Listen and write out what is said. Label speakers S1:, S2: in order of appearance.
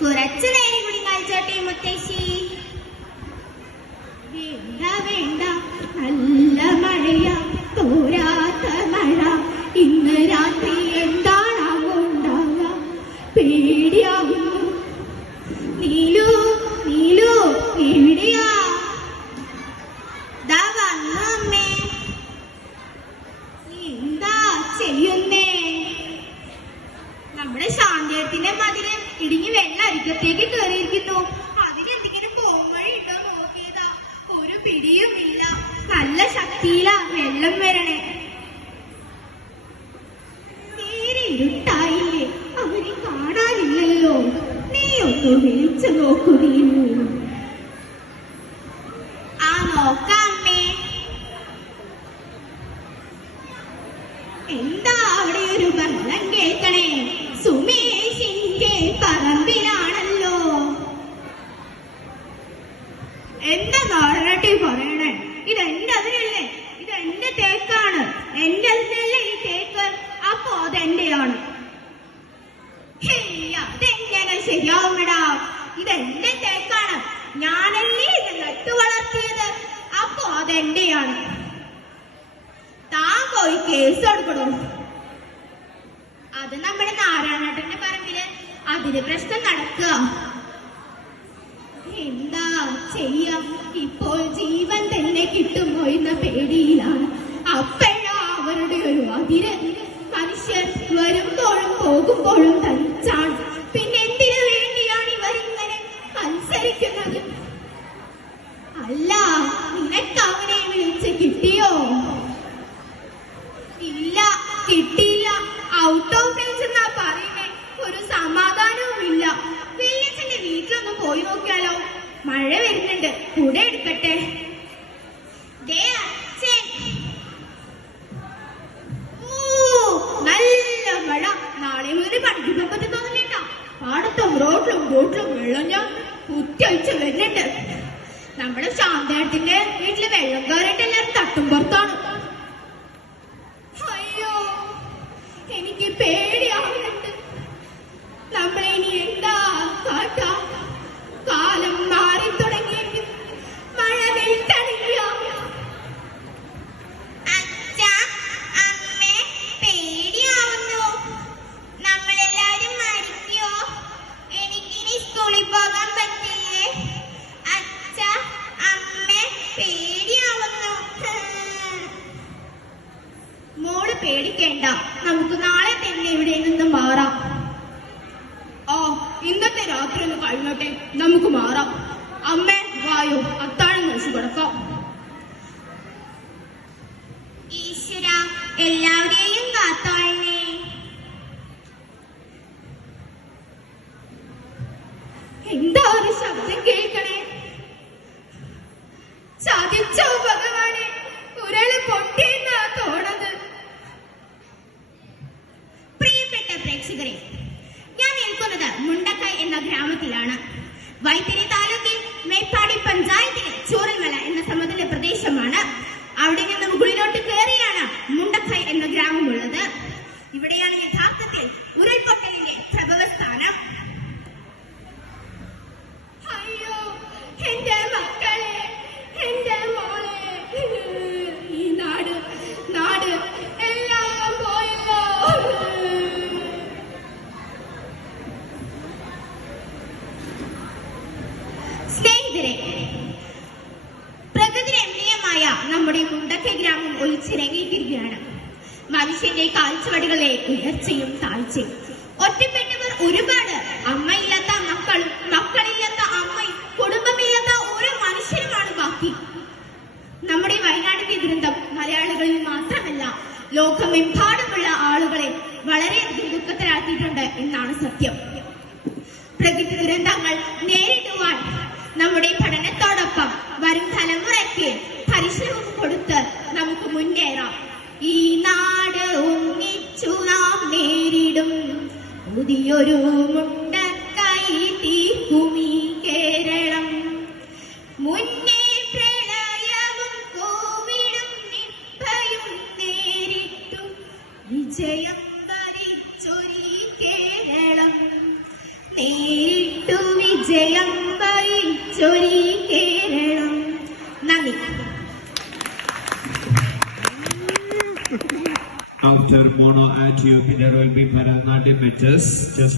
S1: കുറച്ചു നേരം കൂടി കളിച്ചോട്ടെ മുത്തശ്ശി. വേണ്ട വേണ്ട. നല്ല മഴയ തോരാത്ത മഴ. ഇന്ന് രാത്രി എന്താണാവുണ്ടാവുക ശക്തിയിലാ വെള്ളം വരണേ. നേരെ ഇരുട്ടായില്ലേ അവരെ കാണാനില്ലല്ലോ. നീ ഒന്ന് വിളിച്ചു നോക്കുതീ ആ നോക്കാമ്മേ എന്താ അവിടെ ഒരു ബന്ധം കേൾക്കണേ? സുമേഷിന്റെ പറമ്പിലാണല്ലോ. എന്താ നാടനാട്ടി പറയണേ? ഇത് എന്റെ അതിനല്ലേ ഇത് എന്റെ തേക്കാണ്. എന്റെ അതിനല്ലേ ഈ തേക്ക്? അപ്പൊ അത് എന്റെയാണ് അതെങ്ങനെ ശരിയാവുമെടാ? ഇത് എന്റെ തേക്കാണ്. ഞാനല്ലേ ഇത് നട്ടു വളർത്തിയത്? അപ്പൊ അതെന്റെയാണ്. താൻ പോയി കേസ് കൊടുക്കണോ? അത് നമ്മുടെ നാരായണേട്ടന്റെ പറമ്പിൽ അതിന് പ്രശ്നം നടക്കുക. എന്താ ചെയ്യാം? തന്നെ കിട്ടുമോ എന്ന പേടിയിലാണ്. അപ്പോഴാ അവരുടെ ഒരു അതിര്. മനുഷ്യർ വരുമ്പോഴും പോകുമ്പോഴും തനിച്ചാണ്. പിന്നെ എന്തിനു വേണ്ടിയാണ് ഇവർ ഇങ്ങനെ മത്സരിക്കുന്നത്? അല്ല നിനക്ക് അവനെ വിളിച്ച് കിട്ടിയോ? ഇല്ല കിട്ടിയില്ല. ഔട്ട് ഓഫ് റേഞ്ച് എന്നാ പറയുന്നേ. ഒരു സമാധാനവും ഇല്ല വില്യച്ചന്റെ വീട്ടിലൊന്ന് പോയി നോക്കിയാലോ? മഴ വരുന്നുണ്ട്. കൂടെ എടുക്കട്ടെ. വെള്ളം കുറ്റൊഴിച്ച് വരുന്നുണ്ട് നമ്മുടെ ശാന്തേട്ടന്റെ വീട്ടിൽ വെള്ളം കയറിയിട്ട് എല്ലാരും തട്ടും പുറത്താണ്. പേടിക്കേണ്ട നമുക്ക് നാളെ തന്നെ ഇവിടെ നിന്ന് മാറാം. ഓ ഇന്നത്തെ രാത്രി ഒന്ന് കഴിഞ്ഞോട്ടെ നമുക്ക് മാറാം. അമ്മ വായു അത്താഴം കഴിച്ചു കിടക്കാം.
S2: ഈശ്വര എല്ലാവരെയും കാത്തോളണേ
S1: എന്താ ഒരു ശബ്ദം കേൾക്കണേ? ചതിച്ചോ
S2: എന്ന ഗ്രാമത്തിലാണ്. വൈത്തിരി സ്നേഹിതരെ പ്രകൃതി രമണീയമായ നമ്മുടെ മുണ്ടക്കൈ ഗ്രാമം ഒലിച്ചിറങ്ങിയിരിക്കുകയാണ്. മനുഷ്യന്റെ കാൽച്ചുവടുകളെ ഉയർച്ചയും താഴ്ചയും. ഒറ്റപ്പെട്ടവർ ഒരുപാട് അമ്മയില്ലാത്ത മക്കളും മക്കളില്ലാത്ത അമ്മയും കുടുംബമില്ലാത്ത ഓരോ മനുഷ്യരുമാണ് ബാക്കി. നമ്മുടെ വയനാടിന്റെ ദുരന്തം മലയാളികളിൽ മാത്രമല്ല ലോകമെമ്പാടുമുള്ള ആളുകളെ വളരെയധികം ദുഃഖത്തിലാക്കിയിട്ടുണ്ട് എന്നാണ് സത്യം. പ്രകൃതി ദുരന്തങ്ങൾ പുതിയൊരു മുണ്ടക്കൈ തീർക്കുമീ കേരളം. മുന്നേ പ്രളയവും കോവിഡും നിപ്പയും നേരിട്ടു. വിജയം വരിച്ചൊരീ കേരളം. നേരിട്ടു വിജയം വരിച്ചൊരീ Keralam
S3: After mono and tube, there will be Bharatanatyam matches. Just